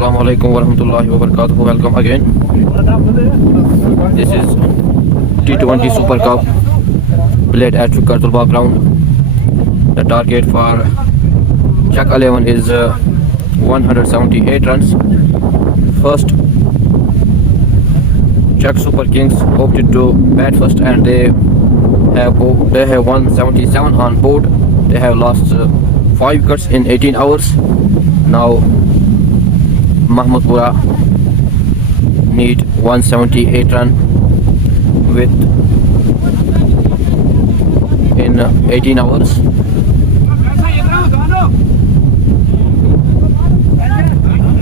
Assalamu alaikum warahmatullahi wabarakatuh. Welcome again. This is T20 Super Cup played at Kartulba ground. The target for Chak 11 is 178 runs. First, Chak Super Kings opted to bat first and they have 177 on board. They have lost 5 wickets in 18 hours. Now Mahmudpura need 178 run with in 18 hours.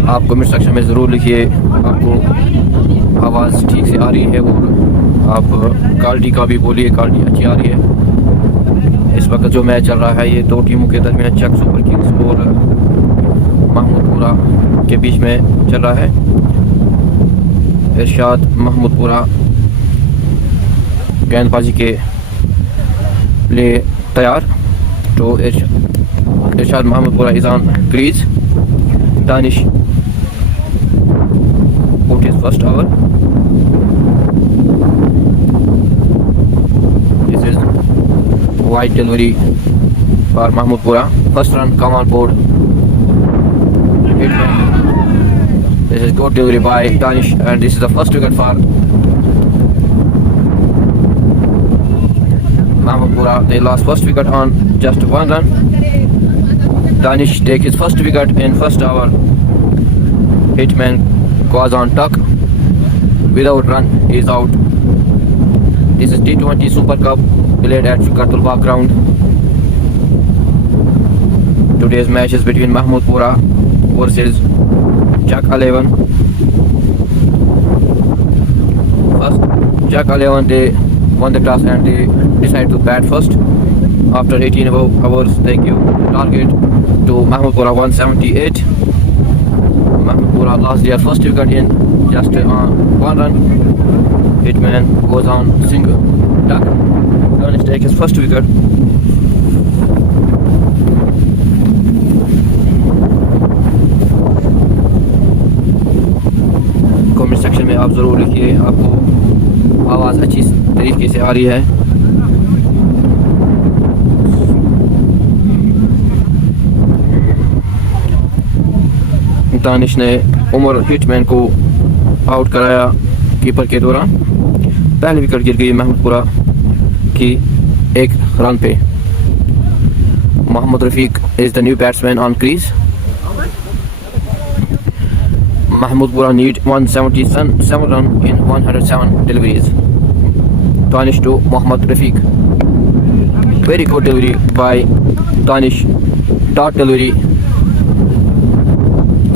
आप comment section में ज़रूर लिखिए आपको आवाज़ ठीक से आ रही है और आप क्वालिटी का भी बोलिए क्वालिटी अच्छी आ रही है। इस वक्त जो मैच चल रहा है ये दो टीमों के दरमियान चक सुपर किंग्स और महमूदपुरा के बीच में चल रहा है। इरशाद महमूदपुरा गेंदबाजी के लिए तैयार। तो Irshad Mahmoodpura is on crease. Danish put his first over. This is wide delivery for Mahmudpura. First run come on board. This is good delivery by Danish and this is the first wicket for Mahmudpura. They lost first wicket on just 1 run. Danish take his first wicket in first over. Hitman goes on tuck without run, he is out. This is T20 Super Cup played at Kartulba ground. Today's match is between Mahmudpura versus Chak 11. First, Chak 11 they won the toss and they decided to bat first. After 18 hours they give target to Mahmudpura 178. Mahmudpura lost their first wicket in just 1 run. Hitman goes on single. Duck. Danish take his first wicket. Comment section में आप ज़रूर लिखिए आपको आवाज़ अच्छी तरीके से आ रही है। दानिश ने उमर हिटमैन को आउट कराया कीपर के दौरान। पहली विकेट गिर गई महमूदपुरा की 1 रन पे। Mohammad Rafiq is the new batsman on crease. Mahmudpura need 177 run in 107 deliveries. Danish to Mohammad Rafiq. Very good delivery by Danish. Dot delivery.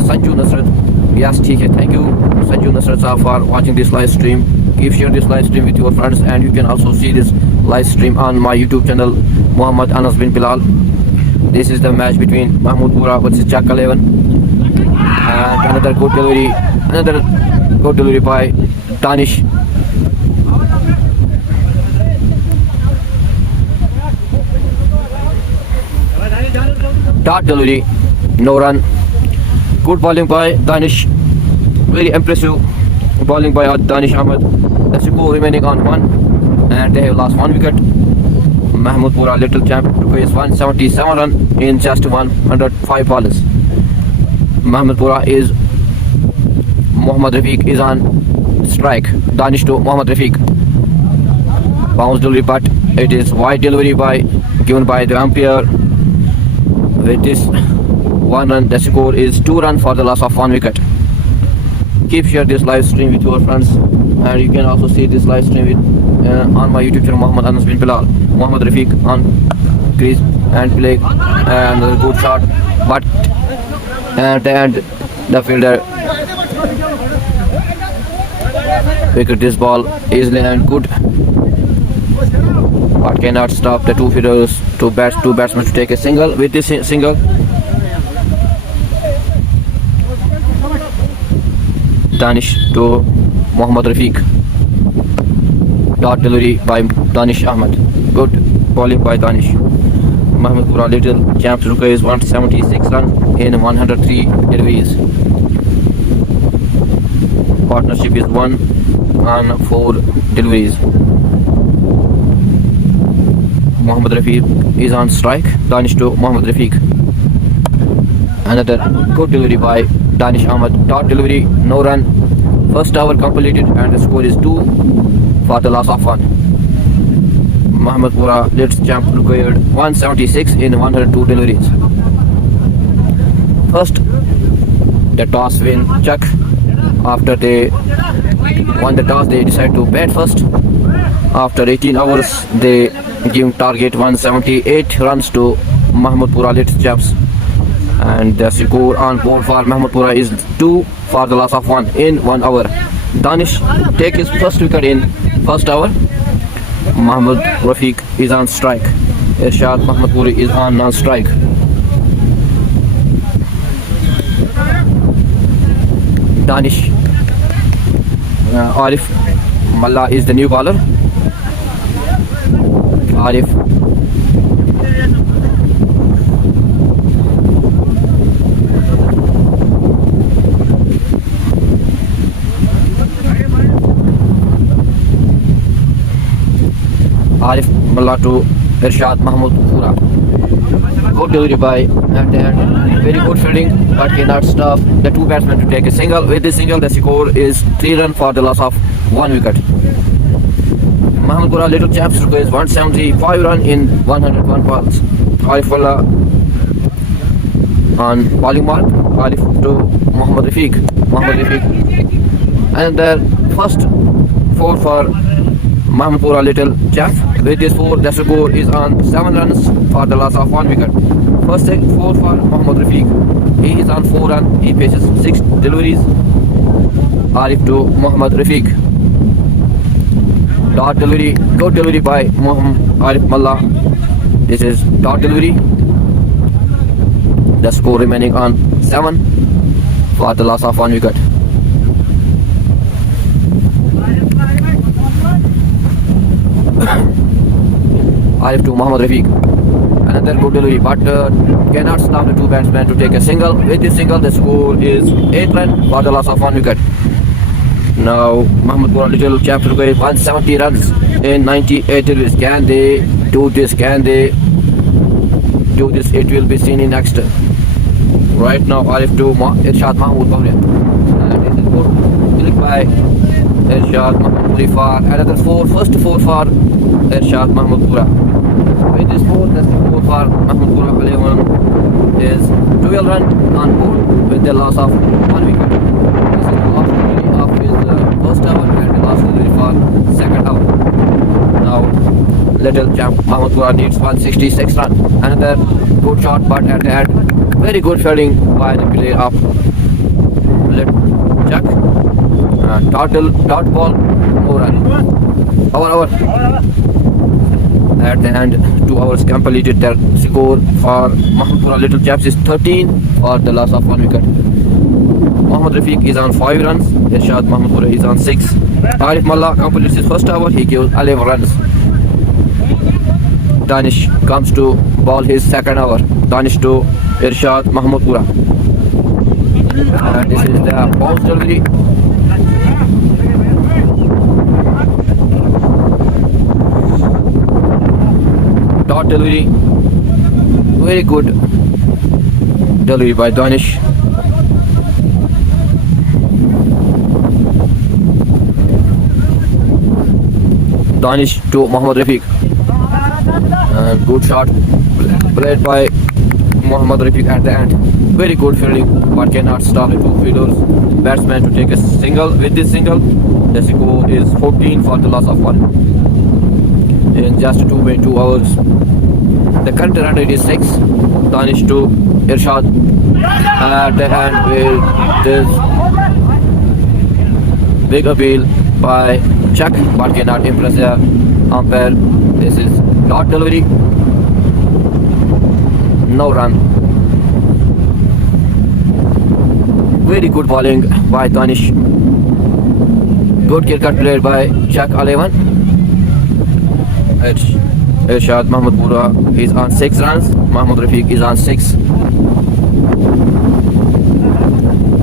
Sanju Nasrat. Yes, ठीक है. Thank you Sanju Nasrat sir for watching this live stream. Keep share this live stream with your friends and you can also see this live stream on my YouTube channel Muhammad Anas bin Bilal. This is the match between Mahmudpura versus Chak 11. And another good delivery by Danish. Dot delivery, no run. Good bowling by Danish. Very impressive bowling by Danish Ahmed. The score remaining on 1 and they have lost 1 wicket. Mahmudpura little champ plays 177 run in just 105 balls. Mahmudpura is Mohammad Rafiq is on strike. Danish to Mohammad Rafiq. Bounce delivery but it is wide delivery given by the umpire. With this 1 run the score is 2 run for the loss of 1 wicket. Keep share this live stream with your friends and you can also see this live stream with on my YouTube channel Muhammad Anas bin Bilal. Mohammad Rafiq on crease and play another good shot but and the fielder wicket this ball easily and good but cannot stop the two fielders two batsmen to take a single. With this single Danish to Mohammad Rafiq. Dot delivery by Danish Ahmed. Good bowling by Danish. Mahmudpura little champs requires 176 run in 103 deliveries. partnership is 1 on 4 deliveries. Mohammad Rafiq is on strike. Danish to Mohammad Rafiq. Another good delivery by Danish Ahmed. Dot delivery, no run. First over completed and the score is 2 for the loss of 1. Mahmudpura leads champ required 176 in 102 deliveries. First, the toss win Chuck. After they won the toss, they decide to bat first. After 18 hours, they give target 178 runs to Mahmudpura leads champs. And the score on board for Mahmudpura is 2 for the loss of 1 in 1 hour. Danish take his first wicket in first hour. Mohammad Rafiq is on strike. Irshad Mahmudpuri is on non-strike. Danish Arif Malla is the new bowler. Arif Malla to Irshad Mahmudpura. Good delivery by at the end. Very good fielding, but cannot stop the two batsmen to take a single. With this single, the score is 3 runs for the loss of 1 wicket. Mahmudpura little champs is 175 run in 101 balls. Arif Malla on bowling mark. Arif to Mohammad Rafiq. And the first 4 for Mahmudpura little champ. With this 4, the score is on 7 runs for the loss of 1 wicket. First 4 for Mohammad Rafiq. He is on 4 runs. He faces 6 deliveries. Arif to Mohammad Rafiq. Dot delivery. Good delivery by Arif Malla. This is dot delivery. The score remaining on 7 for the loss of 1 wicket. Arif to Mohammad Rafiq. Another good delivery, but cannot stop the two batsmen to take a single. With this single, the score is 8 runs for the loss of 1 wicket. Now, Mahmudpura little champs require 170 runs in 98 deliveries. Can they do this? It will be seen in next. Right now, Arif to Irshad Mahmudpura. And it is good click by Irshad Mahmudpura for another 4. First 4 for Irshad Mahmudpura. With this 4, the score for Mahmudpura 11 is 12 runs on board with the loss of 1 wicket. This is the last delivery of his first hour and the last delivery for second hour. Now, little champ Mahmudpura needs 166 runs. Another good shot, but at the end, very good fielding by the player of Chuck. Dot ball, no run. Over. At the end, 2 hours completed. The score for Mahmudpura little chaps is 13 for the loss of 1 wicket. Mohammad Rafiq is on 5 runs. Irshad Mahmudpura is on 6. Arif Malla completes his first over. He gives 11 runs. Danish comes to bowl his second over. Danish to Irshad Mahmudpura. And this is the bounce delivery. Dot delivery. Very good delivery by Danish. Danish to Mohammad Rafiq. Good shot played by Mohammad Rafiq at the end. Very good fielding, but cannot stop the two fielders batsmen to take a single. With this single, the score is 14 for the loss of 1. In just 2 hours, the current run rate is 6. Danish to Irshad at the end with this big appeal by Chuck, but cannot impress the umpire. This is dot delivery, no run. Very good bowling by Danish. Good cricket played by Chuck 11. Irshad Mahmudpura is on 6 runs. Mohammad Rafiq is on 6.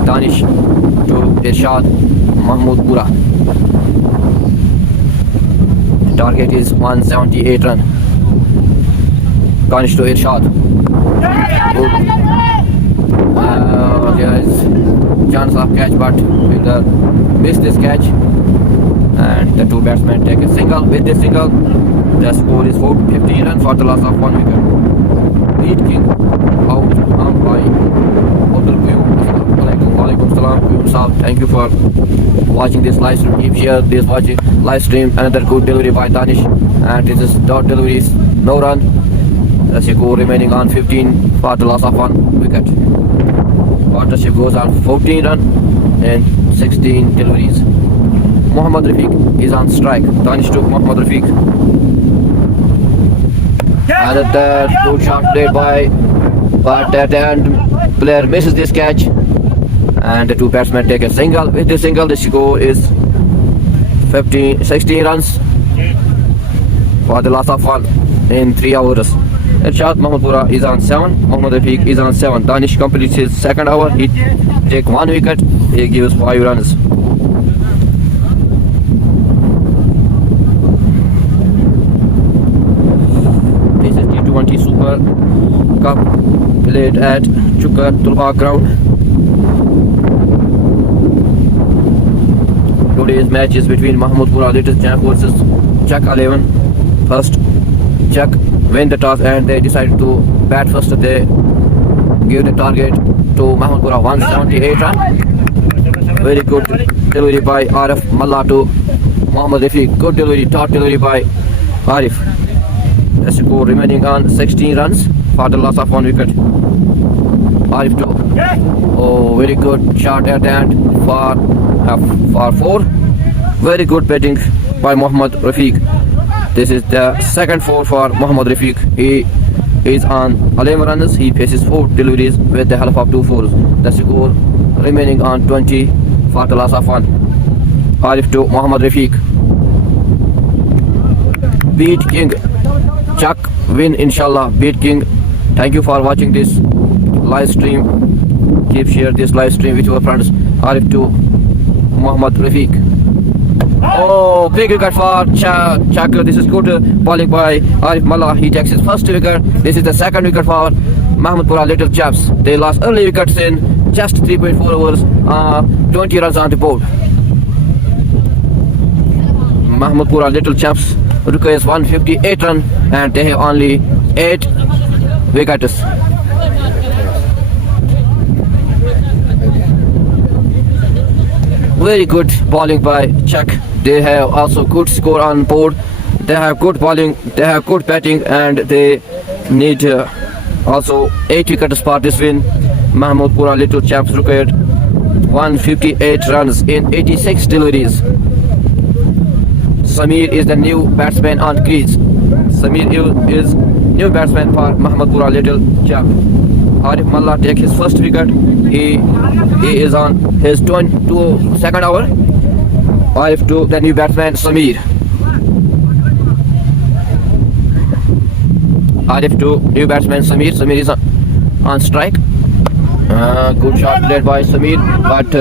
Danish to Irshad Mahmudpura. The target is 178 run. Danish to Irshad. Good. There is chance of catch, but fielder missed this catch. And the two batsmen take a single. With this single, the score is 15 runs for the loss of 1 wicket. Lead King out by Abdul Qayyum. Walaikum salam. Thank you for watching this live stream. Keep share this live stream. Another good delivery by Danish, and this is dot deliveries, no run. The score remaining on 15 for the loss of 1 wicket. Partnership goes on 14 run and 16 deliveries. Mohammad Rafiq is on strike. Danish to Mohammad Rafiq. And the good shot played by, but at the end player misses this catch, and the two batsmen take a single. With this single, the score is 16 runs for the loss of 1 in 3 hours. Irshad Mahmudpura is on 7. Mohammad Rafiq is on 7. Danish completes his second hour. He takes 1 wicket. He gives 5 runs. This is T20 Super Cup played at Chukka Tulha ground. Today's match is between Mahmudpura Little Champ versus Chuck 11. First, Chuck win the toss and they decided to bat first. They give the target to Mahmudpura 178 run. Very good delivery by Arif Mallah to Mohammad Rafiq. Good delivery, top delivery by Arif. The score remaining on 16 runs for the loss of 1 wicket. Arif to, oh, very good shot at the end for 4. Very good batting by Mohammad Rafiq. This is the second 4 for Mohammad Rafiq. He is on 11 runs. He faces 4 deliveries with the help of 2 fours. The score remaining on 20 for the loss of 1. Arif to Mohammad Rafiq. Beat King. Chuck win inshallah. Beat King. Thank you for watching this live stream. Keep share this live stream with your friends. Arif to Mohammad Rafiq. Oh, big wicket for Chuck. This is good bowling by Arif Mallah. He takes his first wicket. This is the second wicket for Mahmudpura Little Chaps. They lost early wickets in just 3.4 overs. 20 runs on the board. Mahmudpura Little Chaps requires 158 run and they have only 8 wickets. Very good bowling by Chuck. They have also good score on board. They have good bowling, they have good batting, and they need also 8 wickets for this win. Mahmudpura Little Chaps required 158 runs in 86 deliveries. Samir is the new batsman on crease. Samir is new batsman for Mahmudpura Little Chap. Arif Mallah takes his first wicket. He is on his 22nd hour. Arif to the new batsman Samir. Arif to new batsman Samir. Samir is on strike. Good shot played by Samir, but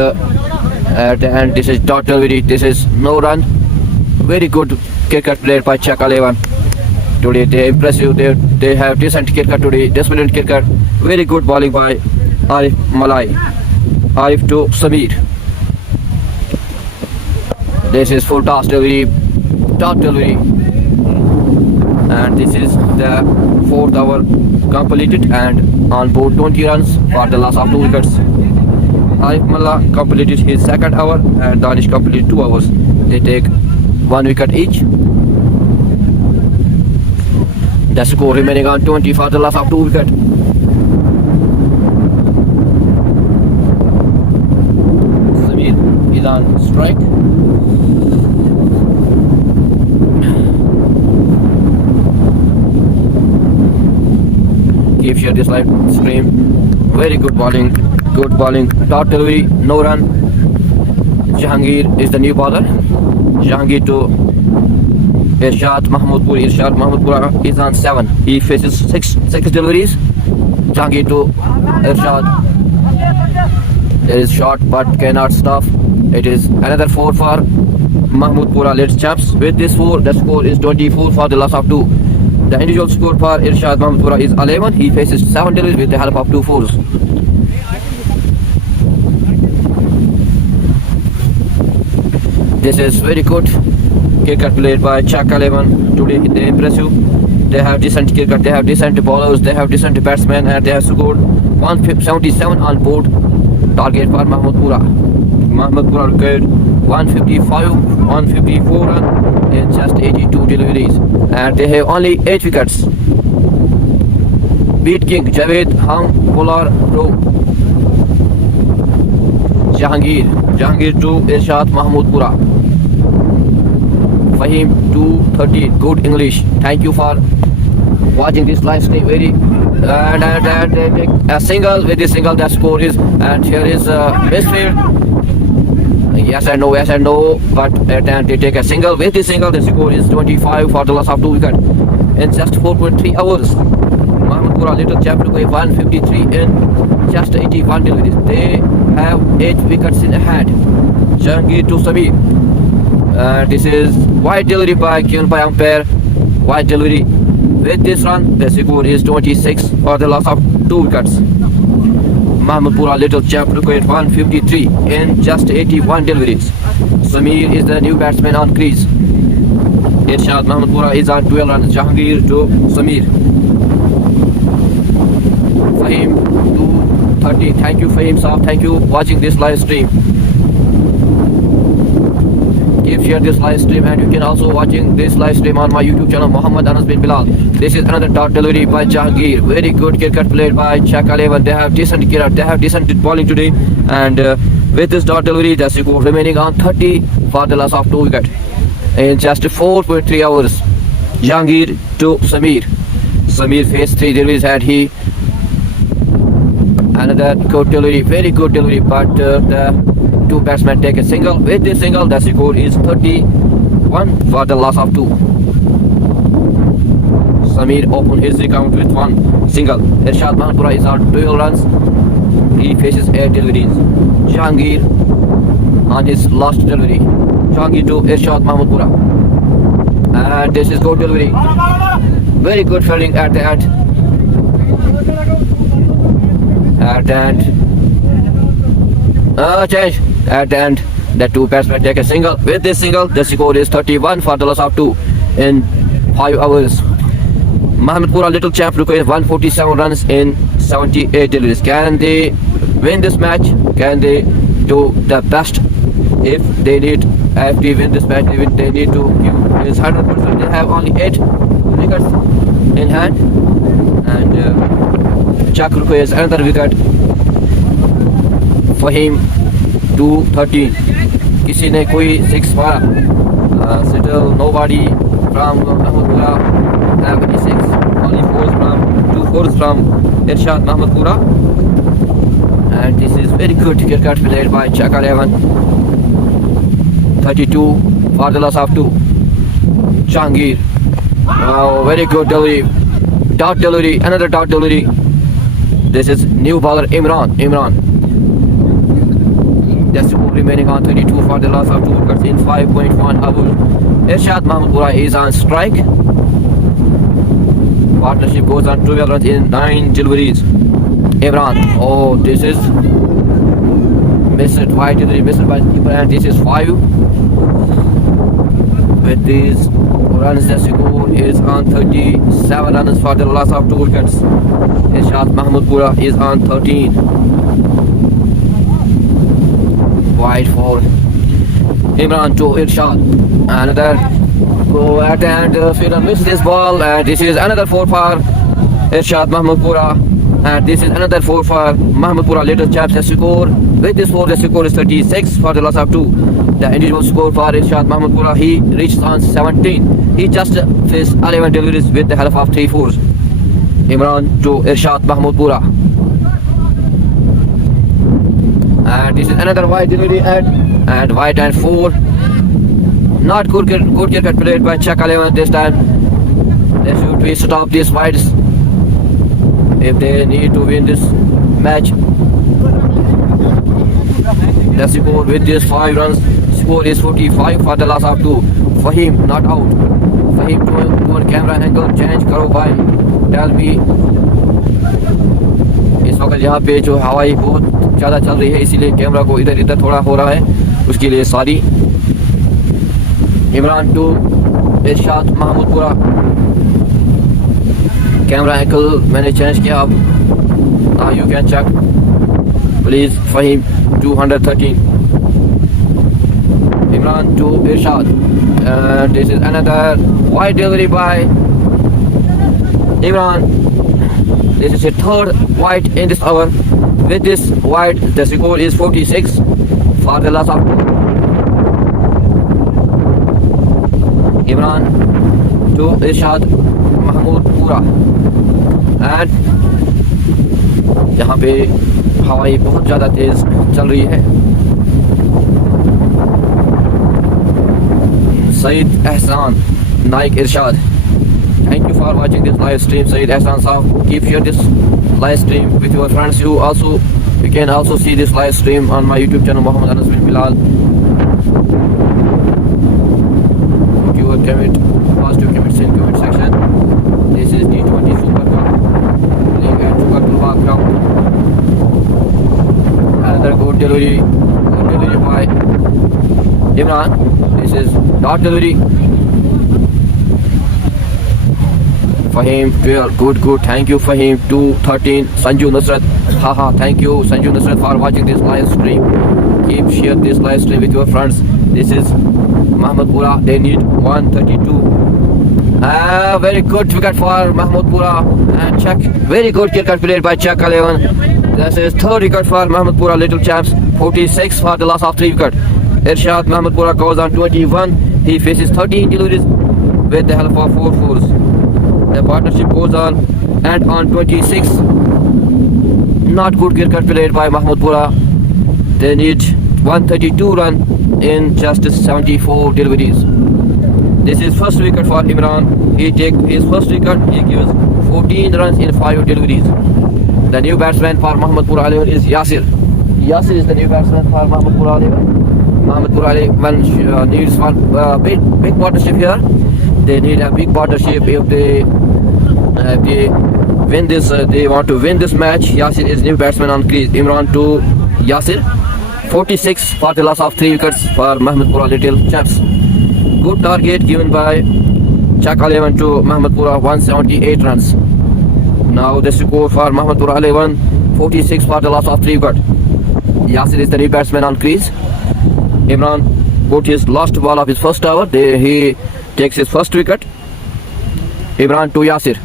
at the end this is dot delivery. This is no run. Very good cricket played by Chuck 11. Today they impressive. They have decent cricket today. Disciplined cricket. Very good bowling by Arif Malai. Arif to Samir. This is full toss delivery, dot delivery, and this is the 4th hour completed and on board 20 runs for the loss of 2 wickets. Arif Mallah completed his second hour and Danish completed 2 hours. They take 1 wicket each. The score remaining on 20 for the loss of 2 wickets. Samir is on strike. Keep share this live stream. Very good bowling, dot delivery, no run. Jahangir is the new bowler. Jahangir to Irshad Mahmudpura. Irshad Mahmudpura is on 7. He faces 6 deliveries. Jahangir to Irshad. There is shot but cannot stop. It is another 4 for Mahmudpura latest champs. With this 4, the score is 24 for the loss of 2. The individual score for Irshad Mahmudpura is 11. He faces 7 deliveries with the help of 2 fours. This is very good cricket played by Chak 11. Today they impressive. They have decent cricket, they have decent bowlers, they have decent batsmen, and they have scored 177 on board target for Mahmudpura. Mahmudpura required 155, 154 run in just 82 deliveries, and they have only 8 wickets. Beat King Javed Hung Polar Row. Jahangir to Irshad Mahmudpura. Fahim 213. Good English. Thank you for watching this live stream. Very and they make a single. With this single, the score is, and here is Westfield. Yes and no. But and they take a single. With this single, the score is 25 for the loss of 2 wickets in just 4.3 hours. Mahmudpura little champ to 153 in just 81 deliveries. They have 8 wickets in hand. Jahangir to Sameer. This is wide delivery given by umpire. Wide delivery. With this run, the score is 26 for the loss of 2 wickets. Mahmudpura little champ required 153 in just 81 deliveries. Sameer is the new batsman on crease. Irshad Mahmudpura is on 12 runs. Jahangir to Sameer. Fahim 230. Thank you Fahim Saab. Thank you watching this live stream. Keep share this live stream, and you can also watching this live stream on my YouTube channel Muhammad Anas bin Bilal. This is another dot delivery by Jahangir. Very good cricket played by Chak 11. They have decent cricket, they have decent bowling today, and with this dot delivery, the score remaining on 30 for the loss of 2 wickets in just 4.3 hours. Jahangir to Sameer. Sameer faced 3 deliveries, and he another good delivery, very good delivery, but the 2 batsmen take a single. With this single, the score is 31 for the loss of 2. Sameer opened his account with 1 single. Irshad Mahmudpura is on 12 runs. He faces 8 deliveries. Jahangir on his last delivery. Jahangir to Irshad Mahmudpura. And this is good delivery. Very good fielding at the end. Change. At the end, the 2 batsmen take a single. With this single, the score is 31 for the loss of 2 in 5 hours. Mahmudpura little champ requires 147 runs in 78 deliveries. Can they win this match? Can they do the best? If they win this match, they need to give his 100%. They have only 8 wickets in hand, and Chak requires another wicket for him. 213. किसी ने कोई 6 मारा. Still nobody from Mahmudpura have any 6. Only 2 fours from Irshad Mahmudpura. And this is very good cricket played by Chak 11. 32 for the loss of 2. Jahangir. Wow, very good delivery. Dot delivery, another dot delivery. This is new bowler Imran. The score remaining on 32 for the loss of 2 wickets in 5.1 hours. Irshad Mahmudpura is on strike. Partnership goes on 12 runs in 9 deliveries. Imran. Oh, this is missed wide delivery, missed by keeper, and this is 5. With these runs, the score is on 37 runs for the loss of 2 wickets. Irshad Mahmudpura is on 13. Wide for Imran to Irshad. Another go at and fielder misses this ball, and this is another 4 for Irshad Mahmudpura, and this is another 4 for Mahmudpura little champs. The score with this 4, the score is 36 for the loss of 2. The individual score for Irshad Mahmudpura, he reached on 17. He just faced 11 deliveries with the help of 3 fours. Imran to Irshad Mahmudpura. And this is another wide delivery and wide and 4. Not good cricket played by Chak 11 this time. They should be stop these wides if they need to win this match. The score with this 5 runs, score is 45 for the loss of 2. Fahim not out. Fahim to camera angle change करो भाई. Tell me. इस वक्त यहाँ पे जो हवाई बहुत ज़्यादा चल रही है इसीलिए कैमरा को इधर इधर थोड़ा हो रहा है, उसके लिए sorry. Imran to Irshad Mahmoodpura. Camera angle मैंने चेंज किया अब. Now you can check. Please Fahim 213. Imran to Irshad. This is another wide delivery by Imran. This is a third wide in this over. With this wide, the score is 46 for the loss of 2. Imran to Irshad Mahmoodpura. And यहाँ पे हवाई बहुत ज़्यादा तेज़ चल रही है. Saeed Ehsan Naik Irshad. Thank you for watching this live stream, Saeed Ehsan Saab. Keep share this live stream with your friends. You can also see this live stream on my YouTube channel Muhammad Anas bin Bilal. Put your comment, positive comments in comment section. This is T20 Super Cup playing at Chukartulwa ground. Another good delivery by Imran. This is dot delivery. Fahim 12, good. Thank you Fahim 213. Sanju Nusrat, haha. Thank you Sanju Nusrat for watching this live stream. Keep share this live stream with your friends. This is Mahmudpura. They need 132. Very good wicket for Mahmudpura. And check. Very good cricket played by Check 11. This is third wicket for Mahmudpura Little Champs. 46 for the loss of 3 wickets. Irshad Mahmudpura goes on 21. He faces 13 deliveries with the help of 4 fours. The partnership goes on and on 26. Not good cricket played by Mahmudpura. They need 132 run in just 74 deliveries. This is first wicket for Imran. He takes his first wicket. He gives 14 runs in 5 deliveries. The new batsman for Mahmudpura 11 is Yasir. Yasir is the new batsman for Mahmudpura 11. Mahmudpura 11 needs one big partnership here. They need a big partnership if they win this. They want to win this match. Yasir is new batsman on crease. Imran to Yasir. 46 for the loss of 3 wickets for Mahmudpura Little Champs. Good target given by Chak 11 to Mahmudpura, 178 runs. Now the score for Mahmudpura 11, 46 for the loss of 3 wickets. Yasir is the new batsman on crease. Imran got his last ball of his first over. He takes his first wicket. Imran to Yasir.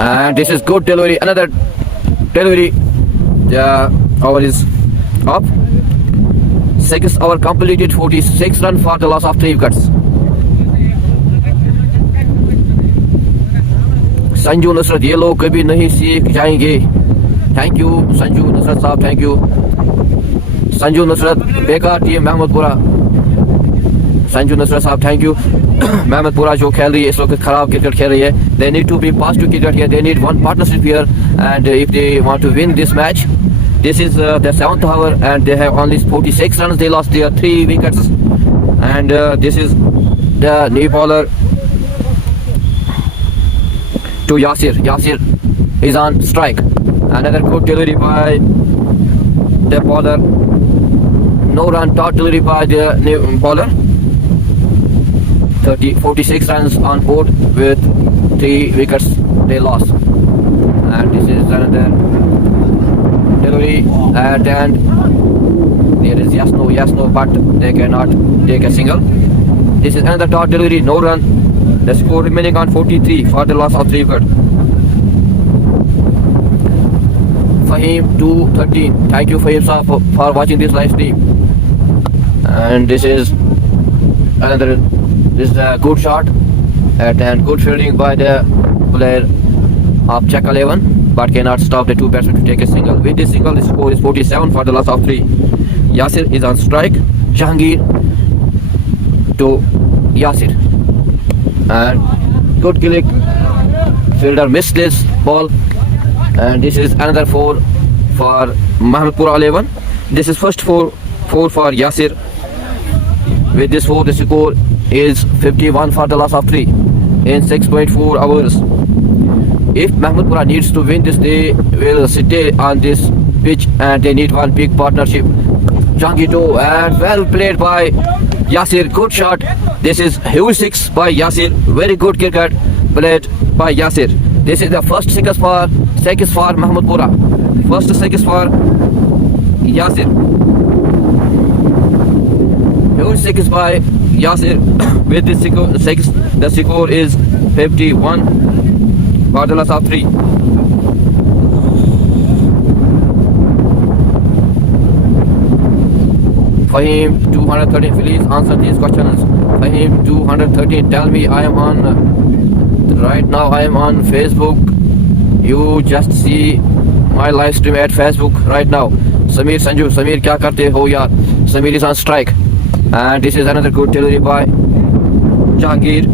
And this is good delivery. Another delivery. The over is up. 6 over completed. 46 runs for the loss of 3 wickets. Sanju Nusrat, ये लोग कभी नहीं सीख जाएंगे. Thank you Sanju Nusrat साहब. Thank you Sanju Nusrat. बेकार team Mahmudpura. Sanju Nusrat साहब thank you. Mahmudpura जो खेल रही है इस वक्त खराब क्रिकेट खेल रही है. They need to be positive cricket here. They need one partnership here and if they want to win this match. This is the 7th over and they have only 46 runs. They lost their 3 wickets. And this is the new bowler to Yasir. Yasir is on strike. Another good delivery by the bowler. No run dot delivery by the new bowler. 46 runs on board with 3 wickets they lost. And this is another delivery at the end. There is yes no, but they cannot take a single. This is another dot delivery, no run. The score remaining on 43 for the loss of 3 wickets. Fahim 213. Thank you Fahim sir for watching this live stream. And this is a good shot and good fielding by the player of Check 11, but cannot stop the 2 batsmen to take a single. With this single, the score is 47 for the loss of 3. Yasir is on strike. Jahangir to Yasir. And good click. Fielder missed this ball. And this is another 4 for Mahmudpura 11. This is first four for Yasir. With this 4, the score is 51 for the loss of 3 in 6.4 hours. If Mahmudpura needs to win this, they will stay on this pitch and they need one big partnership. Jangito, and well played by Yasir. Good shot. This is huge 6 by Yasir. Very good cricket played by Yasir. This is the first six for Mahmudpura. First six for Yasir. Huge 6 by Yasir. With this six, the score is 51 for the loss of 3. Fahim 213, please answer these questions. Fahim 213, tell me, I am on right now. I am on Facebook. You just see my live stream at Facebook right now. Samir Sanju, Samir kya karte ho yaar? Samir is on strike. And this is another good delivery by Jahangir.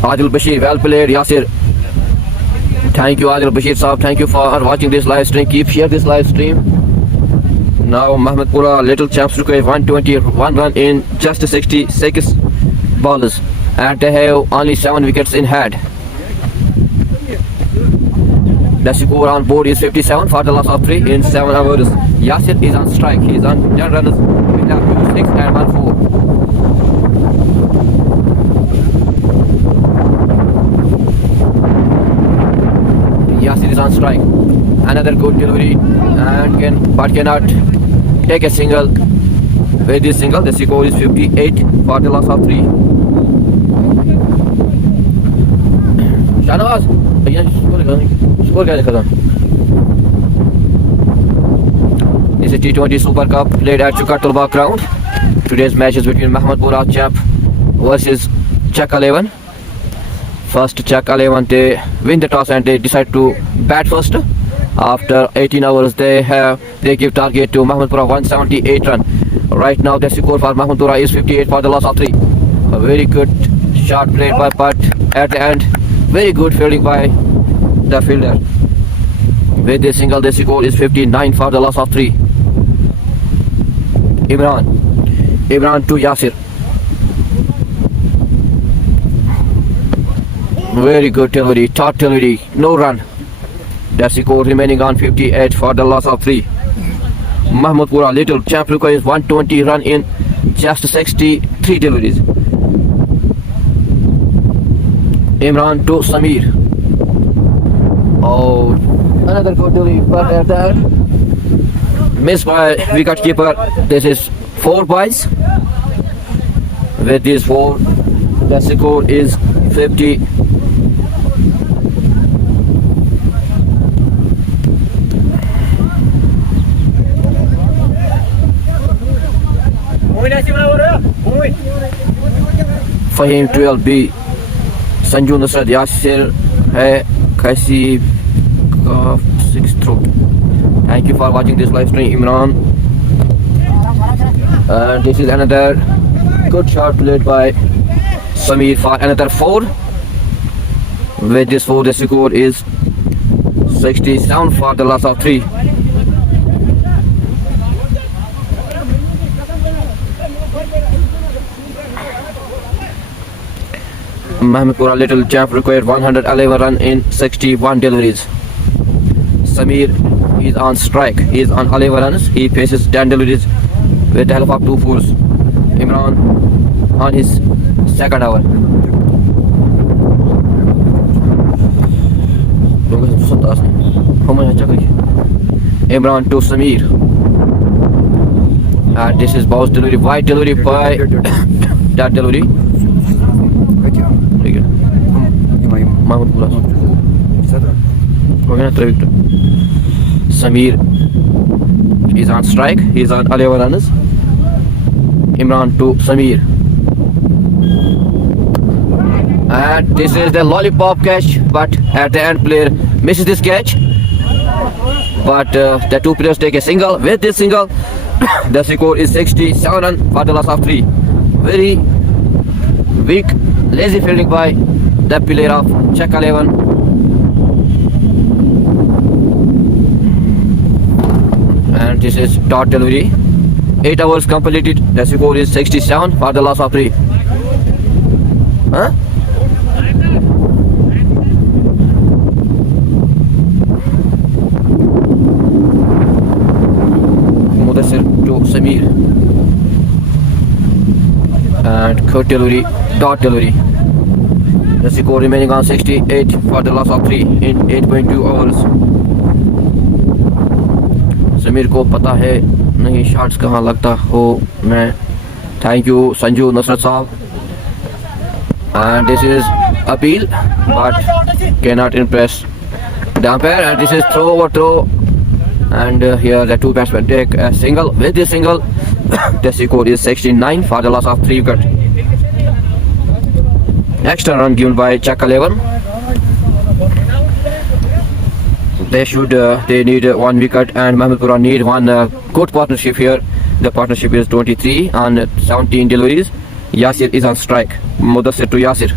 Adil Bashir, well played, Yasir. Thank you, Adil Bashir Saab. Thank you for watching this live stream. Keep share this live stream. Now Mahmudpura Little Champs require 121 run in just 66 balls, and they have only 7 wickets in hand. The score on board is 57 for the loss of 3 in 7 hours. Yasir is on strike. He is on 10 runs with a 6 and 1 4. Yasir is on strike. Another good delivery and cannot take a single. With this single, the score is 58 for the loss of 3. Shahnawaz, score kya dekha tha? This is T20 Super Cup played at Chukatulba ground. Today's match is between Mahmudpura Champ versus Czech 11. First Czech 11, they win the toss and they decide to bat first. After 18 hours, they give target to Mahmudpura 178 run. Right now, the score for Mahmudpura is 58 for the loss of 3. A very good shot played by Pat at the end. Very good fielding by the fielder. With this single, the score is 59 for the loss of 3. Imran to Yasir. Very good delivery, top delivery, no run. The score remaining on 58 for the loss of 3. Mahmudpura Little Champ requires 120 run in just 63 deliveries. Imran to Samir. Oh, another good delivery, but at that missed by wicket keeper. This is 4 byes. With these 4, the score is 50. Fahim 12B, Sanju Nusrat, Yasir hai Kaisi 6 throw. Thank you for watching this live stream, Imran. And this is another good shot played by Samir for another 4. With this 4, the score is 67 for the loss of 3. Mahmudpura Little Champ required 111 run in 61 deliveries. Samir is on strike. He is on 11 runs. He faces 10 deliveries with the help of 2 fours. Imran on his second hour. Imran to Samir. And this is bounce delivery, wide delivery by that delivery. Mahmudpura. Samir is on strike. He is on 11 runs. Imran to Samir. And this is the lollipop catch, but at the end player misses this catch. But the 2 players take a single. With this single, the score is 67 run for the loss of 3. Very weak Lazy fielding by the player of Czech 11. And this is dot delivery. 8 overs completed. The score is 67 for the loss of 3. Huh? Mudassir to Samir. And cut delivery, dot delivery. The score remaining on 68 for the loss of 3 in 8.2 overs. Sameer को पता है नहीं shots कहाँ लगता हो मैं. Thank you Sanju Nusrat साहब. And this is appeal but cannot impress the umpire. And this is throw over throw. And here the two batsmen take a single. With this single, the score is 69 for the loss of 3 wickets. Extra run given by Czech 11. They need 1 wicket, and Mahmudpura need one good partnership here. The partnership is 23 on 17 deliveries. Yasir is on strike. Mudassir to Yasir.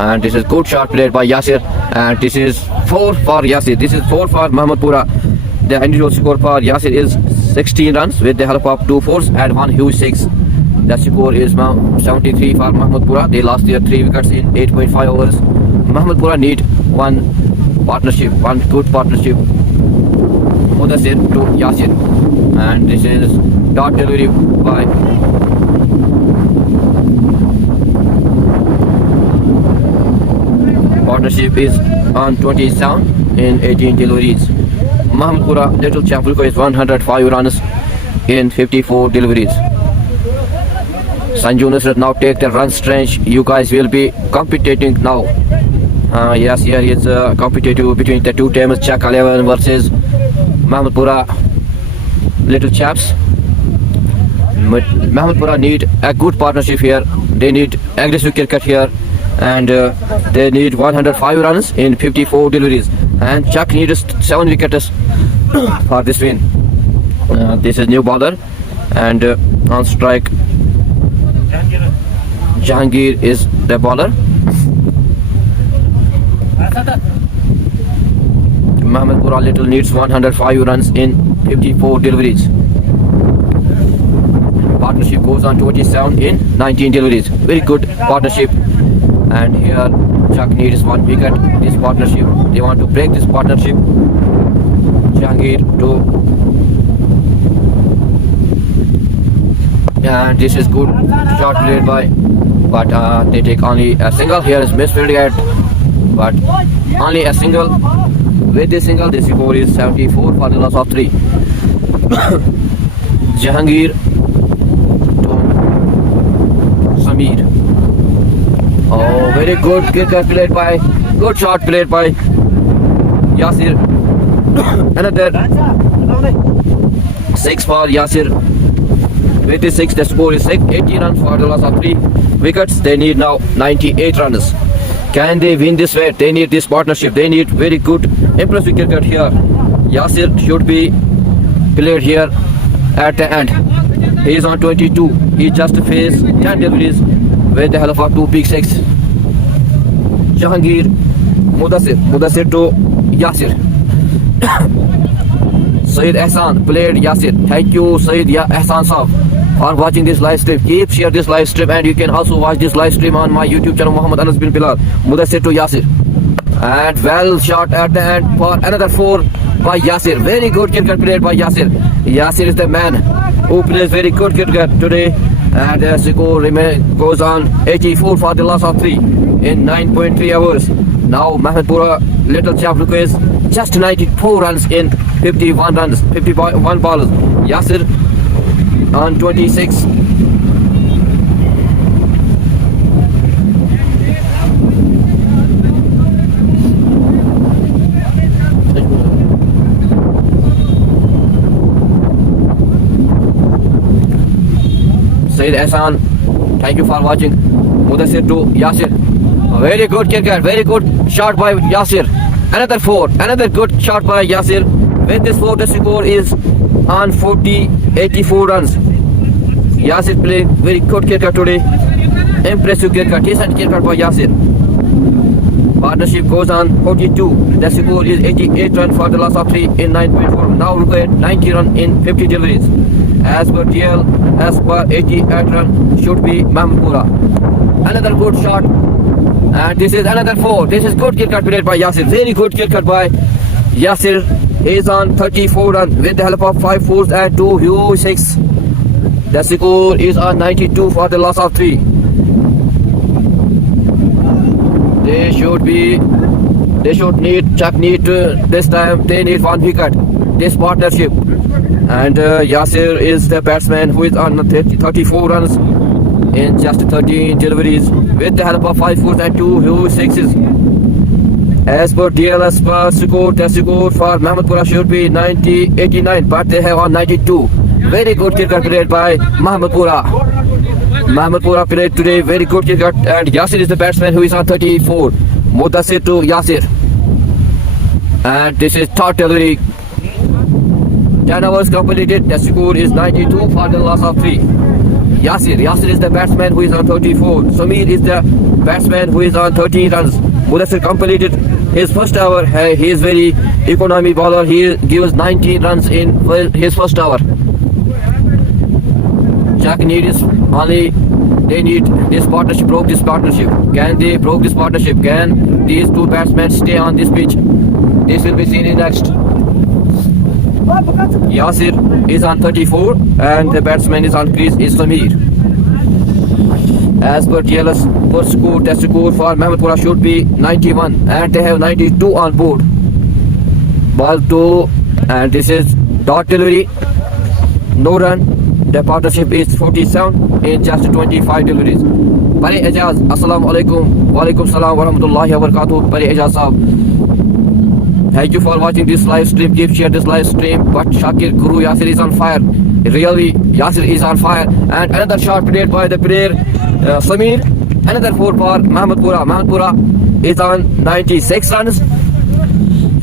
And this is good shot played by Yasir. And this is 4 for Yasir. This is 4 for Mahmudpura. The individual score for Yasir is 16 runs with the help of 2 fours and 1 huge 6. The score is 73 for Mahmudpura. They lost their 3 wickets in 8.5 overs. Mahmudpura need one partnership, one good partnership. Mudassir to Yasir. And this is dot delivery by partnership is on 27 in 18 deliveries. Mahmudpura Little Champion is 105 runs in 54 deliveries. Sanju Nusrat now take the run range. You guys will be competing now. Yes, here is competitive between the two teams, Czech 11 versus Mahmudpura Little Chaps. Mahmudpura need a good partnership here. They need aggressive cricket here, and they need 105 runs in 54 deliveries. And Czech needs 7 wickets for this win. This is new bowler, and on strike Jahangir is the bowler. Mahmudpura Little needs 105 runs in 54 deliveries. Partnership goes on 27 in 19 deliveries. Very good partnership. And here Czech needs 1 wicket. This partnership, they want to break this partnership. Jahangir to, and this is good shot played by, but they take only a single. Here is misfielding at, but only a single. With this single, the score is 74 for the loss of 3. Jahangir to Samir. Oh, very good cricket played by, good shot played by Yasir. Another 6 for Yasir. With this 6, the score is 80 runs for the loss of 3 wickets. They need now 98 runs. Can they win this way? They need this partnership. They need very good, impressive cricket here. Yasir should be played here at the end. He is on 22. He just faced 10 deliveries with the help of 2 big 6. Jahangir, Mudassir to Yasir. Saeed Ehsan played Yasir. Thank you, Saeed Ehsan Saab, for watching this live stream. Keep share this live stream, and you can also watch this live stream on my YouTube channel, Muhammad Anas bin Bilal. Mudassir to Yasir. And well shot at the end for another 4 by Yasir. Very good cricket played by Yasir. Yasir is the man who plays very good cricket today. And the score goes on 84 for the loss of 3 in 9.3 hours. Now Mahmudpura Little Champion is just 94 runs in 51 runs, 51 balls. Yasir on 26. Saeed Ehsan, thank you for watching. Mudassir to Yasir. Very good cricket, very good shot by Yasir. Another 4, another good shot by Yasir. With this 4, the score is on 84 runs. Yasir playing very good cricket today. impressive cricket, decent cricket by Yasir. Partnership goes on 42. The score is 88 runs for the loss of 3 in 9.4. Now required 90 runs in 50 deliveries. As per DL, as per 88 runs should be Mahmudpura. Another good shot. And this is another 4. This is good cricket played by Yasir. Very good cricket by Yasir. He is on 34 runs with the help of 5 fours and 2 huge 6. The score is on 92 for the loss of 3. They should need this time they need 1 wicket, this partnership. And Yasir is the batsman who is on 34 runs in just 13 deliveries with the help of 5 fours and 2 huge 6s. As per DLS per score, the score for Mahmudpura should be 89, but they have on 92. Very good cricket played by Mahmudpura. Mahmudpura played today very good cricket, and Yasir is the batsman who is on 34. Mudassir to Yasir. And this is third delivery. 10 overs completed. The score is 92 for the loss of 3. Yasir is the batsman who is on 34. Samir is the batsman who is on 13 runs. Mudassir completed his first over. He is very economy bowler. He gives 19 runs in his first over. Jack needs only, they need this partnership, broke this partnership. Can they broke this partnership? Can these two batsmen stay on this pitch? This will be seen in next. Yasir is on 34 and the batsman is on crease is Samir. As per TLS per score, the score for Mahmudpura should be 91 and they have 92 on board. Ball 2 and this is dot delivery, no run. The partnership is 47 in just 25 deliveries. Bari Ejaz, Assalamu alaikum, walaikum salam wa rahmatullahi wa barakatuh. Bari Ejaz sahab, thank you for watching this live stream. Keep share this live stream. But Shakir Guru Yasir is on fire. Really, Yasir is on fire. And another shot played by the player Samir. Another 4 for Mahmudpura. Mahmudpura is on 96 runs.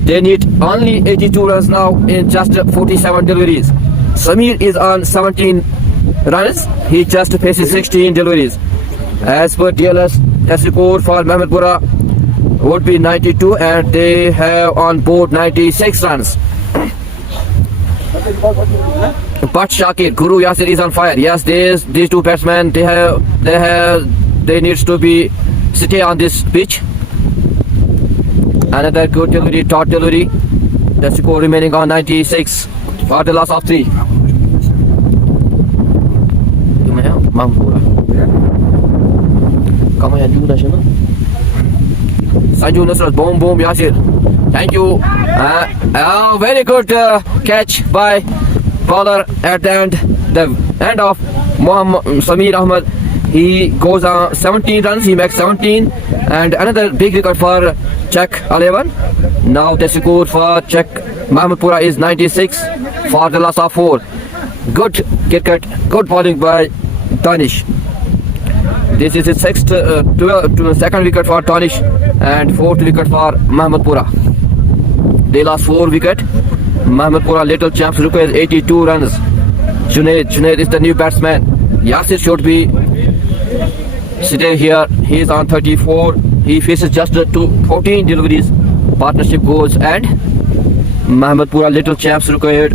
They need only 82 runs now in just 47 deliveries. Samir is on 17 runs. He just faces 16 deliveries. As per DLS, the score for Mahmudpura would be 92 and they have on board 96 runs. But Shakir, Guru Yasir is on fire. Yes, these two batsmen, they needs to be stay on this pitch. Another good delivery, third delivery. The score remaining on 96 for the loss of 3. Sanju Nusrat, boom, boom, Yasir. Thank you. Very good catch by bowler at the end of Samir Ahmed. He goes on 17 runs, he makes 17. And another big record for Czech 11. Now the score for Czech Mahmudpura is 96 for the loss of 4. Good cricket, good bowling by Danish. This is his second wicket for Danish and 4th wicket for Mahmudpura. They lost 4 wickets. Mahmudpura little champs requires 82 runs. Junaid is the new batsman. Yasir should be stay here. He is on 34. He faces just 14 deliveries. Partnership goes and Mahmudpura little champs required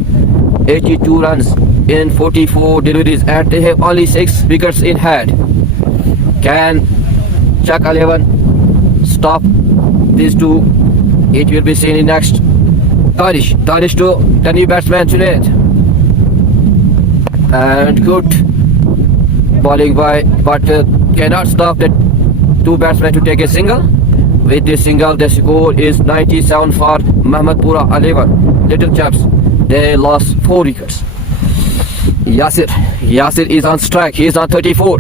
82 runs in 44 deliveries and they have only 6 wickets in hand. Can Czech 11 stop these two? It will be seen in next. Danish to the new batsman Junaid. And good bowling by, but cannot stop the two batsmen to take a single. With this single, the score is 97 for Mahmudpura 11. Little chaps, they lost 4 wickets. Yasir is on strike. He is on 34.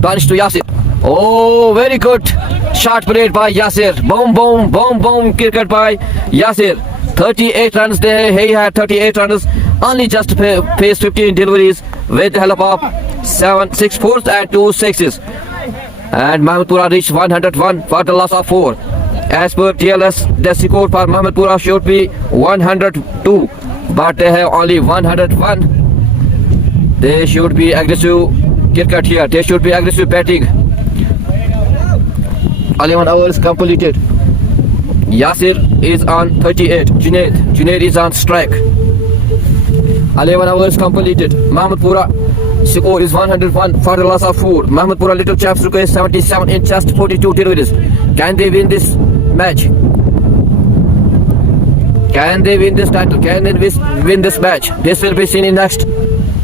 Danish to Yasir. Oh, very good shot played by Yasir. Boom, boom, boom, boom. Cricket by Yasir. 38 runs. He had 38 runs. Only just faced 15 deliveries with the help of 6 fours and 2 sixes. And Mahmudpura reached 101 for the loss of 4. As per TLS, the score for Mahmudpura should be 102, but they have only 101. They should be aggressive cricket here. They should be aggressive batting. 11 hours completed. Yasir is on 38. Junaid is on strike. 11 hours completed. Mahmudpura score is 101 for the loss of 4. Mahmudpura Little Champs requires 77 in just 42 deliveries. Can they win this match? Can they win this title? Can they win this match? This will be seen in next.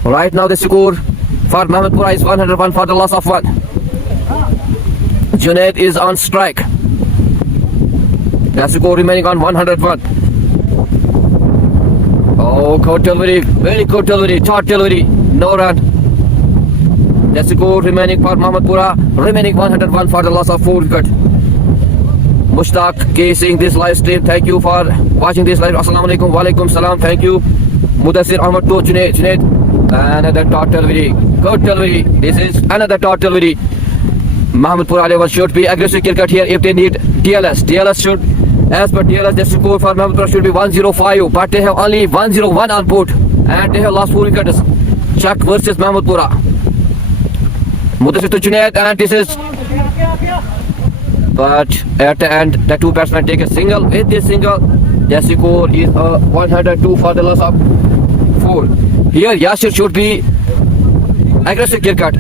Right now the score for Mahmudpura is 101 for the loss of 1. Junaid is on strike. The score remaining on 101. Oh, good delivery. Very good delivery. Short delivery. No run. The score remaining for Mahmudpura. Remaining 101 for the loss of 4 wicket. Mushtaq K seeing this live stream. Thank you for watching this live. Assalamu alaikum. Wa alaikum salam. Thank you. Mudassir Ahmad to Junaid. Another dot delivery. Good delivery. This is another dot delivery. Mahmudpura level should be aggressive cricket here if they need DLS. DLS should, as per DLS, the score for Mahmudpura should be 105, but they have only 101 on board and they have lost 4 wickets. Chuck versus Mahmudpura. Mudassir to Junaid, and this is. But at the end, the 2 batsmen take a single. With this single, the score is 102 for the loss of 4. Here, Yasir should be aggressive cricket.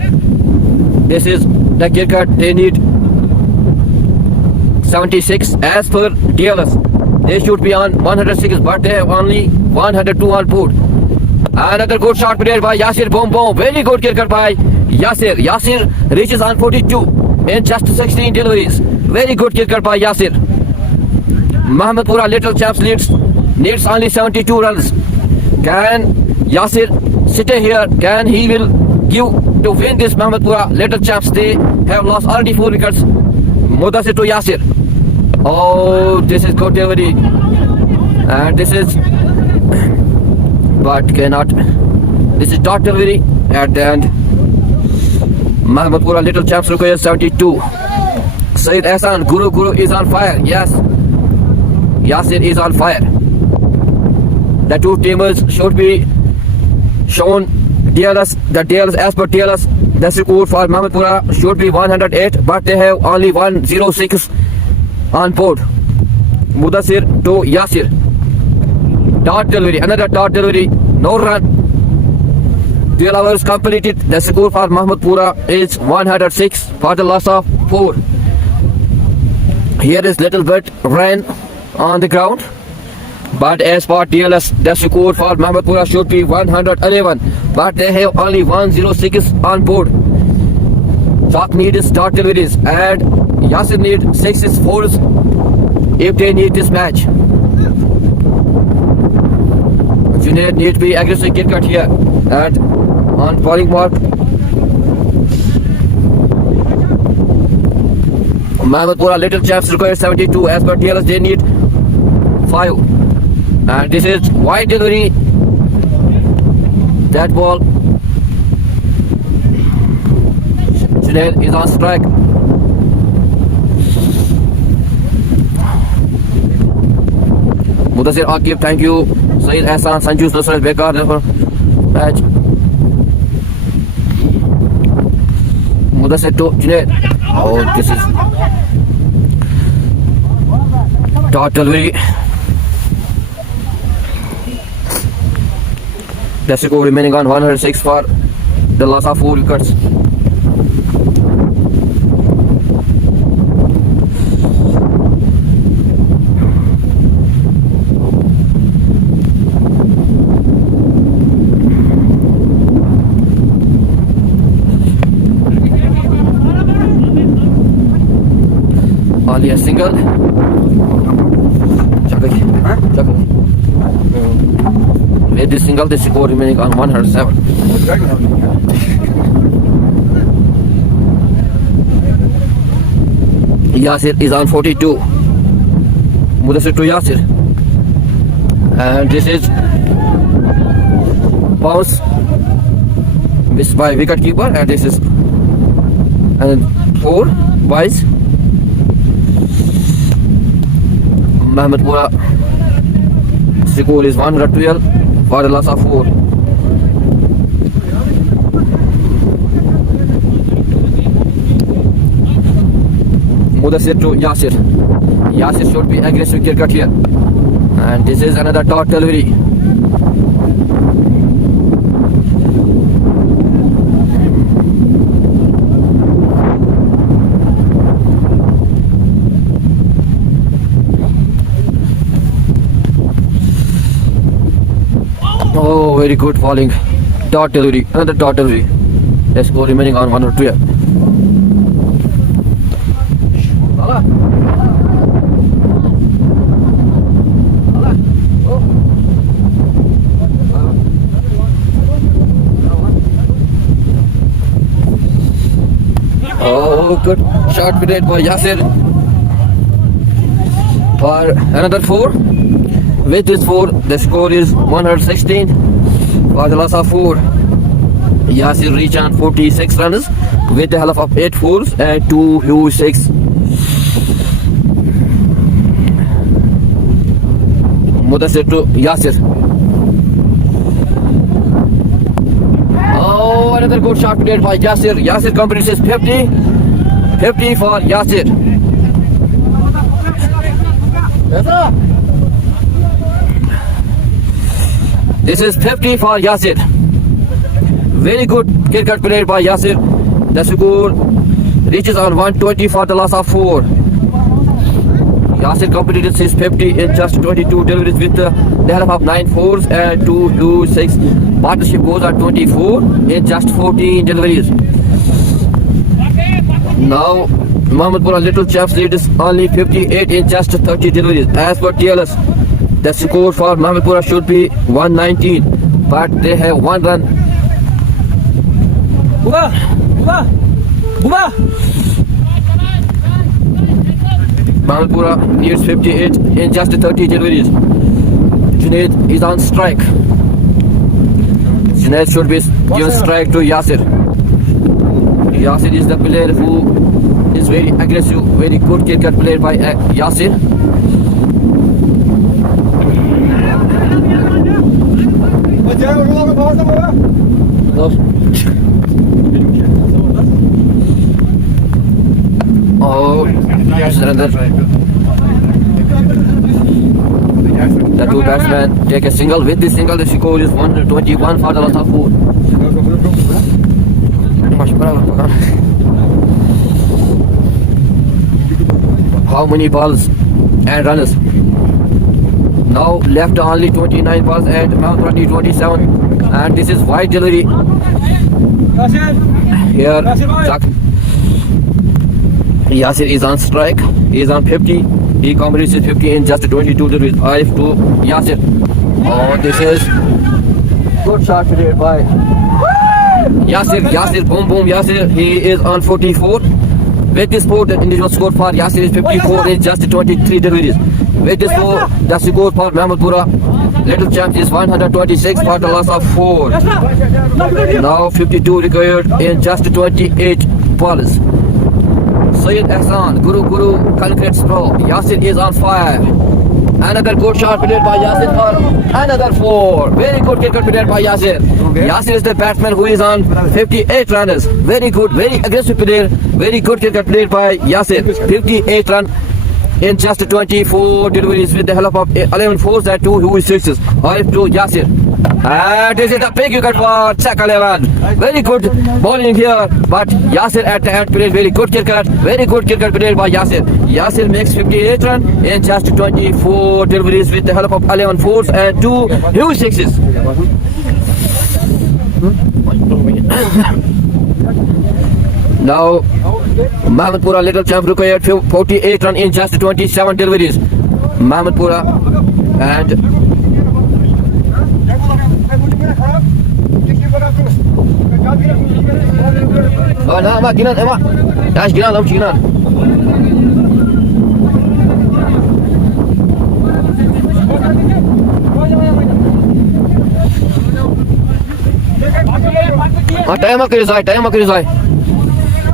This is the cricket they need. 76 as per DLS. They should be on 106, but they have only 102 on board. Another good shot played by Yasir. Boom, boom. Very good cricket by Yasir. Yasir reaches on 42 in just 16 deliveries. Very good cricket by Yasir. Mahmudpura Little Champs needs only 72 runs. Can Yasir stay here? Can he will give to win this Mahmudpura Little Champs? They have lost already 4 wickets. Mudassir to Yasir. Oh, this is good delivery. And this is, but cannot. This is dot delivery at the end. Mahmudpura Little Champs requires 72. Said Ahsan, Guru is on fire. Yes, Yasir is on fire. The 2 teamers should be shown DLS. The DLS, as per DLS, the score for Mahmudpura should be 108, but they have only 106 on board. Mudassir to Yasir. Dot delivery, another dot delivery, no run. 12 hours completed. The score for Mahmudpura is 106 for the loss of 4. Here is little bit rain on the ground, but as per DLS, the score for Mahmudpura should be 111, but they have only 106 on board. Chalk needs dot deliveries and Yasir need 6 fours if they need this match. Junaid need to be aggressive cricket here and on bowling mark. Mahmudpura Little Champs requires 72. As per DLS, they need 5. And this is wide delivery. That ball. Junaid is on strike. Mudassir Aqib, thank you. Saeed Ahsan, Sanju Nusrat Bekar match. Mudassir to Junaid. Oh, this is dot delivery. The score remaining on 106 for the loss of 4 wickets. Only a single. With this single, the score remaining on 107. Yasir is on 42. Mudassir to Yasir. And this is bounce missed by wicket keeper, and this is and 4 wise. Mahmudpura score is 112 for the loss of 4. Mudassir to Yasir. Yasir should be aggressive cricket here. And this is another dot delivery. Oh, very good falling. Dot delivery. Another dot delivery. Let's go remaining on 1 or 2. Oh, good shot played by Yasir for another 4. With this 4, the score is 116 for the loss of 4. Yasir reached on 46 runs with the help of 8 fours and 2 huge 6. Mudassir to Yasir. Oh, another good shot played by Yasir. Yasir completes 50. 50 for Yasir. This is 50 for Yasir. Very good cricket played by Yasir. The score reaches on 120 for the loss of 4. Yasir completed his 50 in just 22 deliveries with the help of 9 fours and 2 huge 6. Partnership goes at 24 in just 14 deliveries. Now Mohammadpura Little Champs lead is only 58 in just 30 deliveries. As per TLS, the score for Mohammadpura should be 119, but they have 1 run. Mohammadpura needs 58 in just 30 deliveries. Junaid is on strike. Junaid should be given strike to Yasir. Yasir is the player who is very aggressive, very good cricket played by Yasir. Oh, this is another. The 2 batsmen take a single. With this single, the score is 121 for the loss of 4. How many balls and runners? Now left only 29 balls and Mohammadpura need 27. And this is wide delivery. Here, Yasir is on strike. He is on 50. He completes 50 in just 22 deliveries. Five to Yasir. Oh, this is good shot played by Yasir. Yasir, boom, boom. Yasir, he is on 44. With this 4, the individual score for Yasir is 54 in just 23 deliveries. With this 4, the score for Mohammadpura Little Champs is 126 for the loss of 4. Now 52 required in just 28 balls. Syed Ahsan, Guru, concretes pro. Yasir is on fire. Another good shot played by Yasir for another 4. Very good cricket played by Yasir. Yasir is the batsman who is on 58 runs. Very good, very aggressive player. Very good cricket played by Yasir. 58 runs in just 24 deliveries with the help of 11 fours and 2 huge 6s. Five to Yasir. And this is the big wicket for Chak 11. Very good bowling here, but Yasir at the end played very good cricket. Very good cricket played by Yasir. Yasir makes 58 runs in just 24 deliveries with the help of 11 fours and 2 huge 6s. Now Mohammadpura Little Champ required 48 runs in just 27 deliveries. Mohammadpura and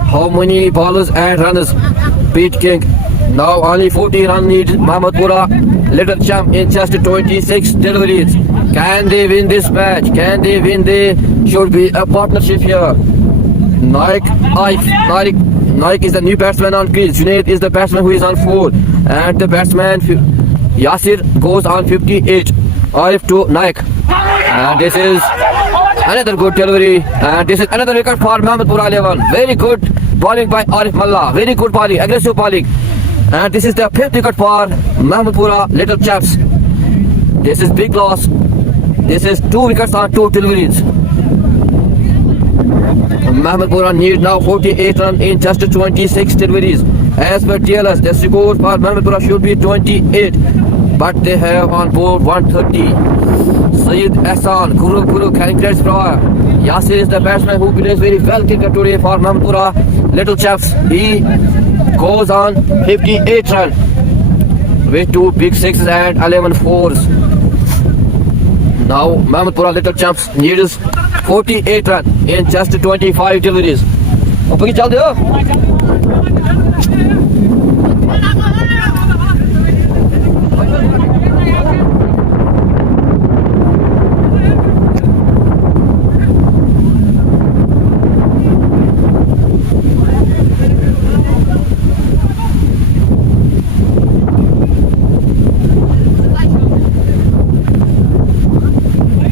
How many bowlers and runners beat King? Now only 40 runs need Mohammadpura Little Champ in just 26 deliveries. Can they win this match? Can they win? They should be a partnership here. Naik Naik is the new batsman on crease. Junaid is the batsman who is on 4. And the batsman Yasir goes on 58. Arif to Naik. And this is another good delivery. And this is another wicket for Mahmudpura 11. Very good bowling by Arif Mallah. Very good bowling, aggressive bowling. And this is the 5th wicket for Mahmudpura Little Chaps. This is big loss. This is 2 wickets on 2 deliveries. Mahmudpura need now 48 runs in just 26 deliveries. As per TLS, the score for Mahmudpura should be 28, but they have on board 130. Syed Ahsan, Guru carrying credits for Yasir is the batsman who plays very well cricket today for Mahmudpura Little Chaps. He goes on 58 runs with 2 big sixes and 11 fours. Now Mahmudpura Little Chaps needs 48 runs in just 25 deliveries. ऊपर की चल दो.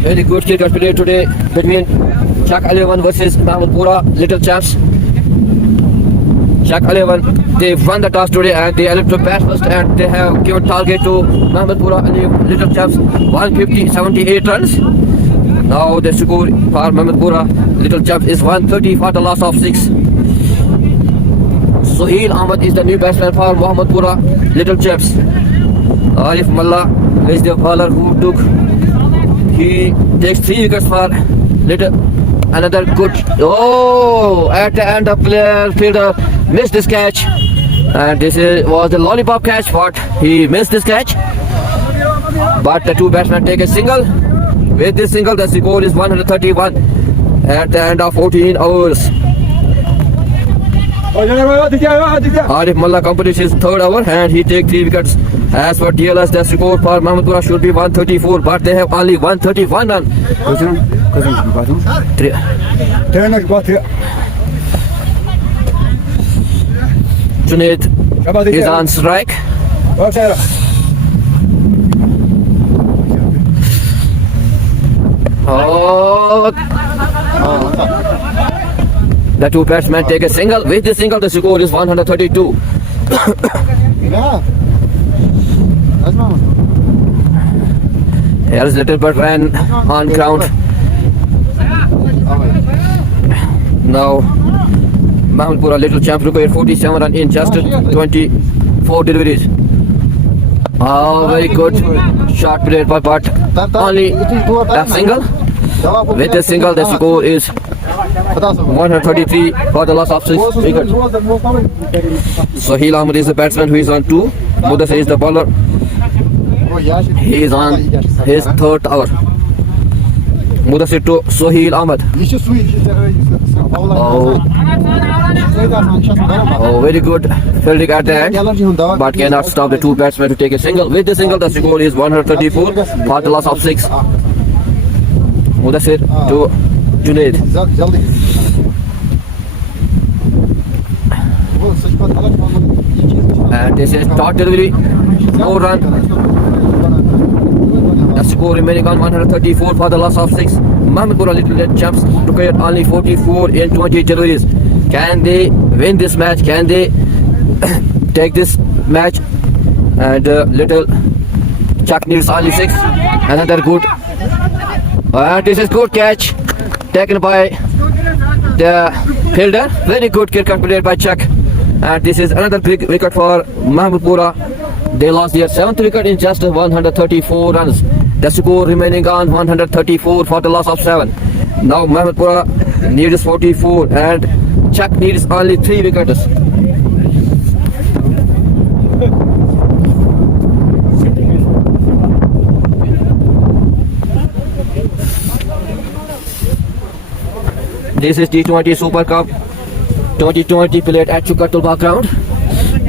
Very good cricket played today between Chak 11 versus Mahmudpura Little Chaps. Chak 11, they won the toss today and they elected to bat first, and they have given target to Mahmudpura Little Chaps 150-78 runs. Now the score for Mahmudpura Little Chaps is 130 for the loss of 6. Sohail Ahmed is the new batsman for Mahmudpura Little Chaps. Arif Mallah is the bowler who he takes 3 wickets for Little. Another good. Oh, at the end, the fielder missed this catch, and this was the lollipop catch. But he missed this catch. But the 2 batsmen take a single. With this single, the score is 131 at the end of 14 hours. Arif Mallah completes his 3rd over and he takes 3 wickets. As for DLS, the score for Mahmudpura should be 134, but they have only 131 runs. Junaid is on strike. Oh. The 2 batsmen take a single. With the single, the score is 132. Here is Little Bird ran on ground. Now Mahmudpura Little Champs required 47 runs in just 24 deliveries. Oh, very good shot played by but only a single. With a single, the score is 133 for the loss of 6 wickets. Sohail Ahmed is the batsman who is on 2. Mudassir is the bowler. He is on his 3rd over. Mudassir to Sohail Ahmed. Oh, very good fielding at the end, but cannot stop the 2 batsmen to take a single. With the single, the score is 134 for the loss of 6. Mudassir to Junaid. And this is dot delivery. No run. The score remaining on 134 for the loss of 6. Mahmudpura Little Chaps required only 44 in 20 deliveries. Can they win this match? Can they take this match? And Little Chak needs only 6. Another good. And this is good catch taken by the fielder. Very good cricket played by Chak. And this is another big wicket for Mahmudpura. They lost their 7th wicket in just 134 runs. The score remaining on 134 for the loss of 7. Now Mahmudpura needs 44 and Chak needs only 3 wickets. This is T20 Super Cup 2020 played at Chukatulba ground.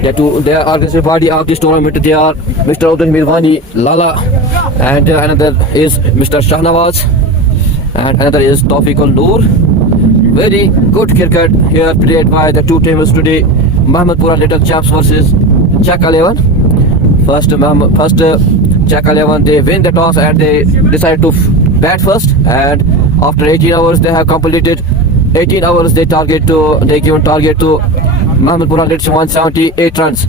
The organizing body of this tournament, they are Mr. Uday Mirwani Lala, and another is Mr. Shahnawaz, and another is Tawfiqul Noor, Very good cricket here played by the two teams today. Mahmudpura Little Champs versus Chak 11. First Chak 11 they win the toss and they decide to bat first. And after 18 hours they have completed 18 hours. They given target to Mahmudpura Little 178 runs.